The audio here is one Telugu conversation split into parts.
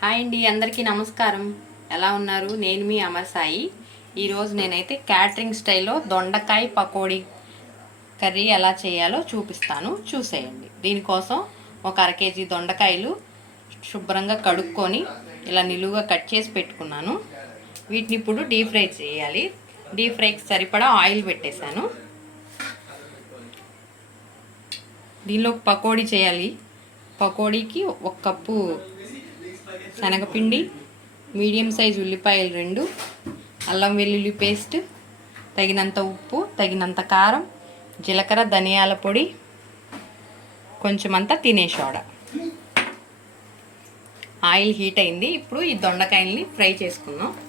హాయ్ అండి అందరికీ నమస్కారం. ఎలా ఉన్నారు? నేను మీ అమర్ సాయి. ఈరోజు నేనైతే క్యాటరింగ్ స్టైల్లో దొండకాయ పకోడీ కర్రీ ఎలా చేయాలో చూపిస్తాను. చూసేయండి. దీనికోసం ఒక అర కేజీ దొండకాయలు శుభ్రంగా కడుక్కొని ఇలా నిలువుగా కట్ చేసి పెట్టుకున్నాను. వీటిని ఇప్పుడు డీప్ ఫ్రై చేయాలి. డీప్ ఫ్రైకి సరిపడా ఆయిల్ పెట్టేశాను. దీనిలో పకోడీ చేయాలి. పకోడీకి ఒక కప్పు శనగపిండి మీడియం సైజ్ ఉల్లిపాయలు రెండు అల్లం వెల్లుల్లి పేస్ట్ తగినంత ఉప్పు తగినంత కారం జీలకర్ర ధనియాల పొడి కొంచెమంతా తినే సోడా. ఆయిల్ హీట్ అయింది. ఇప్పుడు ఈ దొండకాయల్ని ఫ్రై చేసుకుందాం.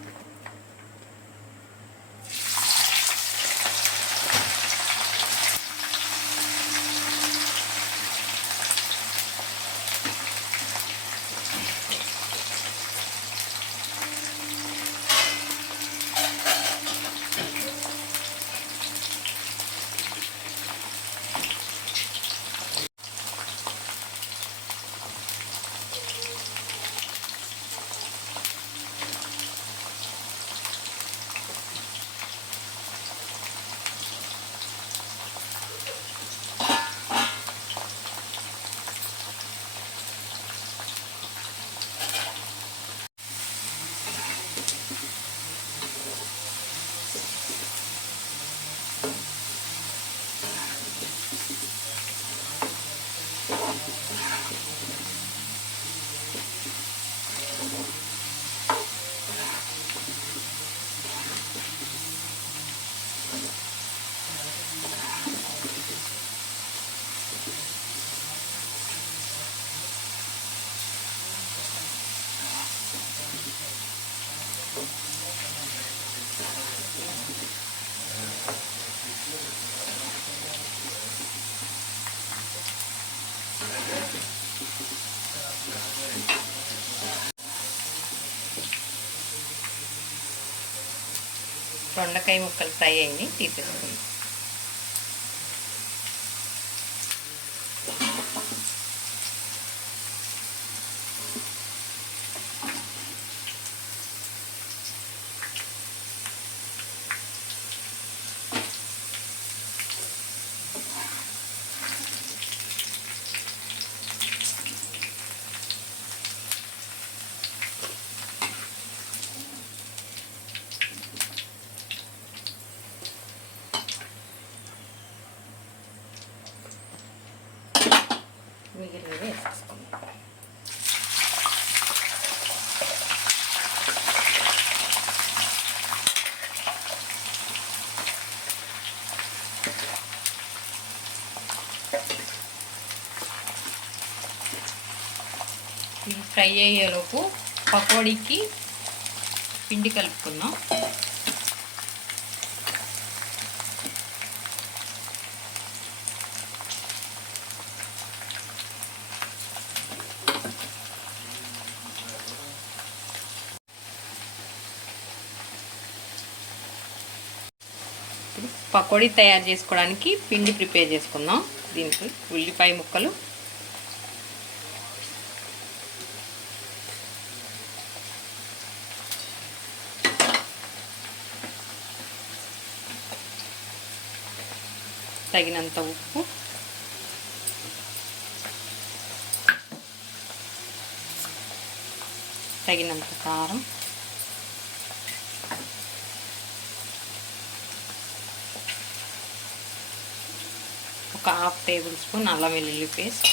దొండకాయ ముక్కలు ఫ్రై అయినాయి తీసేసుకుందాం. ఫ్రై అయ్యేలోపు పకోడీకి పిండి కలుపుకుందాం. పకోడీ తయారు చేసుకోవడానికి పిండి ప్రిపేర్ చేసుకుందాం. దీనికి ఉల్లిపాయ ముక్కలు తగినంత ఉప్పు. తగినంత కారం. ఒక హాఫ్ టేబుల్ స్పూన్ అల్లం వెల్లుల్లి పేస్ట్.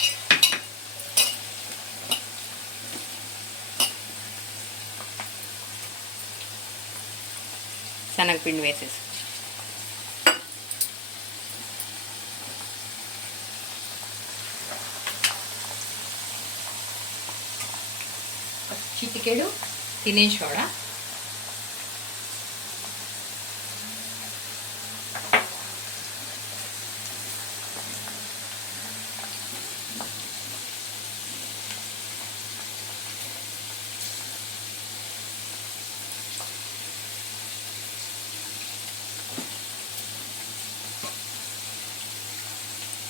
శనగపిండి వేసేసి చిటికెడు తినే సోడా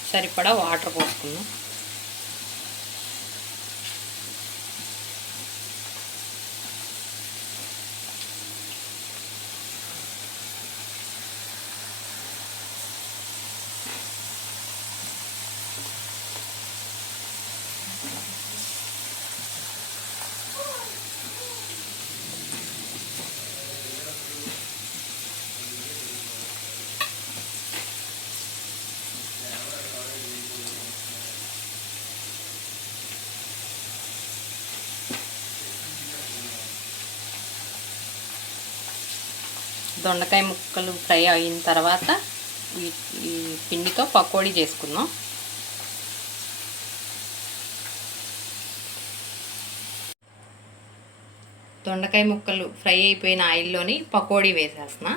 సరిపడా వాటర్ పోసుకున్నాం దొండకాయ ముక్కలు ఫ్రై అయిన తర్వాత ఈ పిండితో పకోడీ చేసుకుందాం. దొండకాయ ముక్కలు ఫ్రై అయిపోయిన ఆయిల్లోని పకోడీ వేసేస్తున్నా.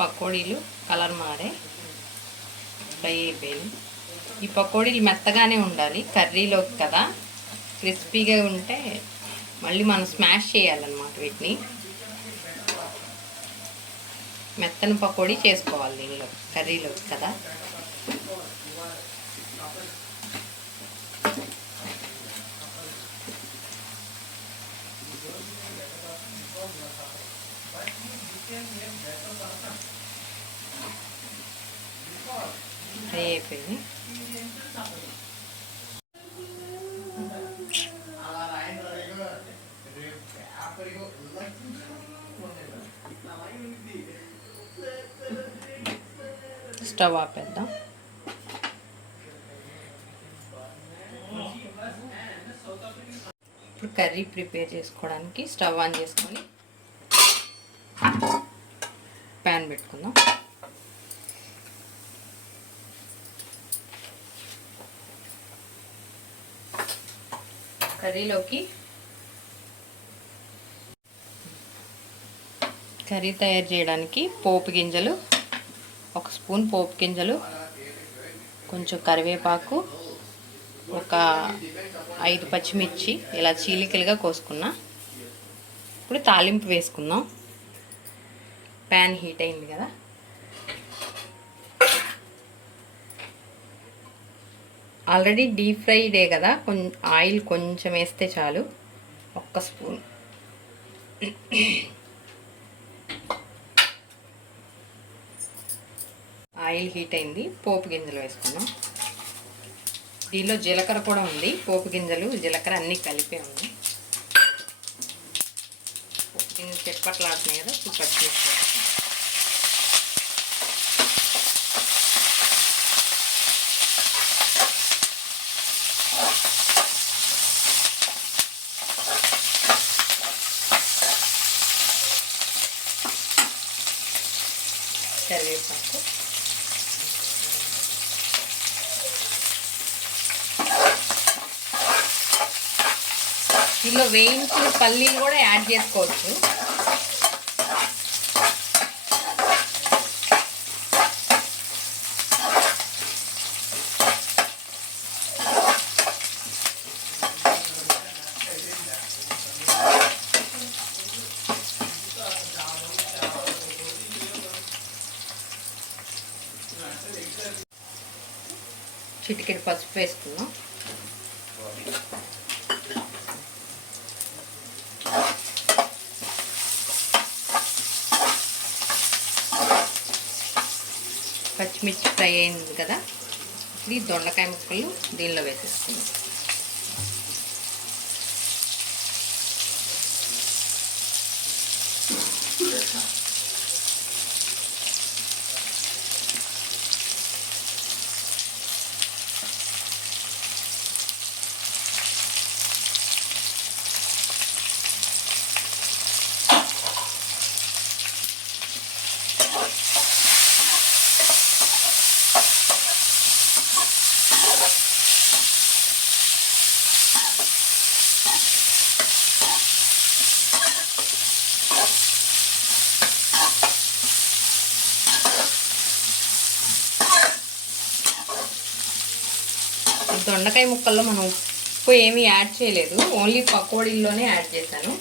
పకోడీలు కలర్ మారే. ఫ్రై అయిపోయింది. ఈ పకోడీలు మెత్తగానే ఉండాలి కర్రీలోకి కదా. క్రిస్పీగా ఉంటే మళ్ళీ మనం స్మాష్ చేయాలన్నమాట వీటిని. మెత్తని పకోడీ చేసుకోవాలి దీనిలో కర్రీలోకి కదా. ఫ్రై అయిపోయింది స్టవ్ ఆపేద్దాం. ఇప్పుడు కర్రీ ప్రిపేర్ చేసుకోవడానికి స్టవ్ ఆన్ చేసుకొని ప్యాన్ పెట్టుకుందాం కర్రీలోకి. కర్రీ తయారు చేయడానికి పోపు గింజలు ఒక స్పూన్ పోపు గింజలు కొంచెం కరివేపాకు ఒక ఐదు పచ్చిమిర్చి ఇలా చీలికలుగా కోసుకున్నా. ఇప్పుడు తాలింపు వేసుకుందాం. ప్యాన్ హీట్ అయింది కదా. ఆల్రెడీ డీప్ ఫ్రైడే కదా. కొంచెం ఆయిల్ కొంచెం వేస్తే చాలు. ఒక్క స్పూన్. ఆయిల్ హీట్ అయింది. పోపు గింజలు వేసుకున్నాం దీనిలో జీలకర్ర కూడా ఉంది. పోపు గింజలు జీలకర్ర అన్నీ కలిపే ఉంది. పోపు గింజలు చెప్పట్లాడుతున్నాయి కదా. ఇప్పుడు పచ్చిమిర్చి కరివేపాకు. దీనిలో వేయించిన పల్లీలు కూడా యాడ్ చేసుకోవచ్చు. చిటికెడు పసుపు వేసుకున్నాం పచ్చిమిర్చి ఫ్రై అయింది కదా. ఇది దొండకాయ ముక్కలు దీనిలో వేసేసుకున్నాం దొండకాయ ముక్కల్లో మనం ఉప్పు ఏమీ యాడ్ చేయలేదు. ఓన్లీ పకోడీల్లోనే యాడ్ చేశాను.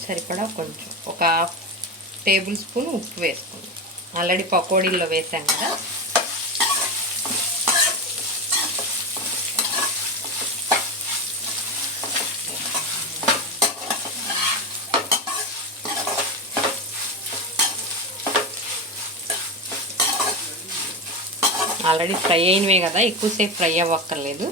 సరిపడా కొంచెం ఒక టేబుల్ స్పూన్ ఉప్పు వేసుకుందాం ఆల్రెడీ పకోడీల్లో వేసాం కదా. ఆల్రెడీ ఫ్రై అయినవే కదా ఎక్కువసేపు ఫ్రై అవ్వక్కర్లేదు.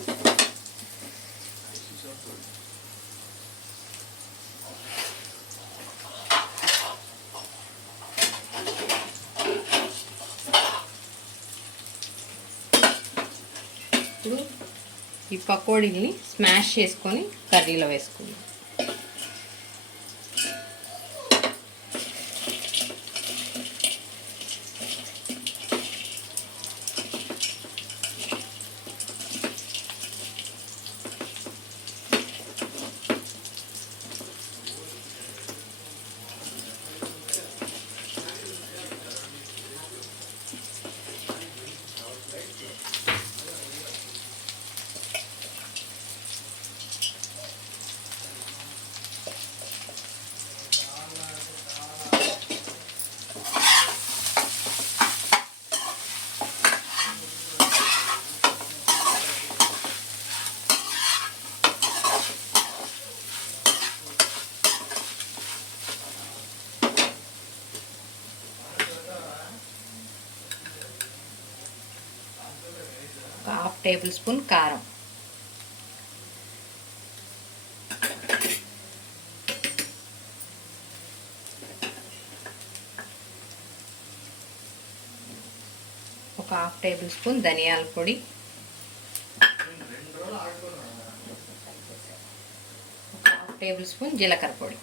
ఇప్పుడు ఈ పకోడీని స్మాష్ చేసుకొని కర్రీలో వేసుకుందాం ఒక హాఫ్ టేబుల్ స్పూన్ కారం. ఒక హాఫ్ టేబుల్ స్పూన్ ధనియాల పొడి. ఒక హాఫ్ టేబుల్ స్పూన్ జీలకర్ర పొడి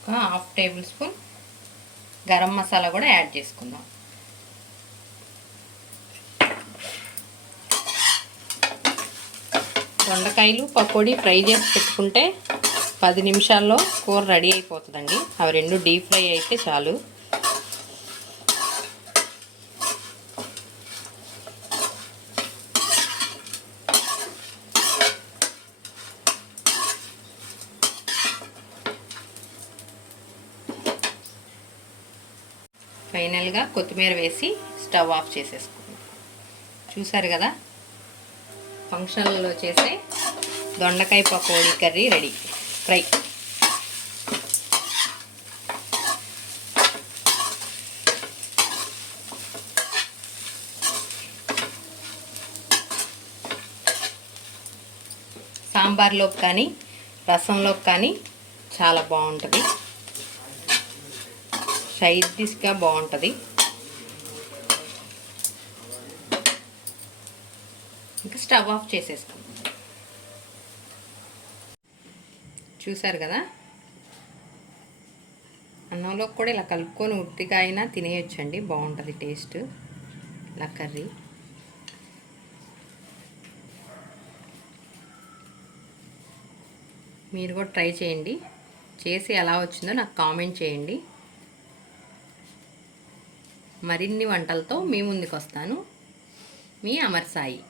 ఒక half tablespoon garam masala కూడా యాడ్ చేసుకుందాం. దొండకాయలు పకోడీ ఫ్రై చేసి పెట్టుకుంటే పది నిమిషాల్లో కూర రెడీ అయిపోతుందండి. అవి రెండు డీప్ ఫ్రై అయితే చాలు. కొత్తిమీర వేసి స్టవ్ ఆఫ్ చేసేసుకుందాం చూసారు కదా? ఫంక్షన్లలో చేసే దొండకాయ పకోడీ కర్రీ రెడీ. ఫ్రై. సాంబార్లోకి కానీ రసంలోకి కానీ చాలా బాగుంటుంది. సైడ్ డిష్గా బాగుంటుంది. స్టవ్ ఆఫ్ చేసేసుకుందాం చూసారు కదా? అన్నంలో కూడా ఇలా కలుపుకొని ఉట్టిగా అయినా తినేయొచ్చండి. బాగుంటుంది టేస్ట్ ఇలా కర్రీ. మీరు కూడా ట్రై చేయండి. చేసి ఎలా వచ్చిందో నాకు కామెంట్ చేయండి. మరిన్ని వంటలతో మీ ముందుకు వస్తాను మీ అమర్ సాయి.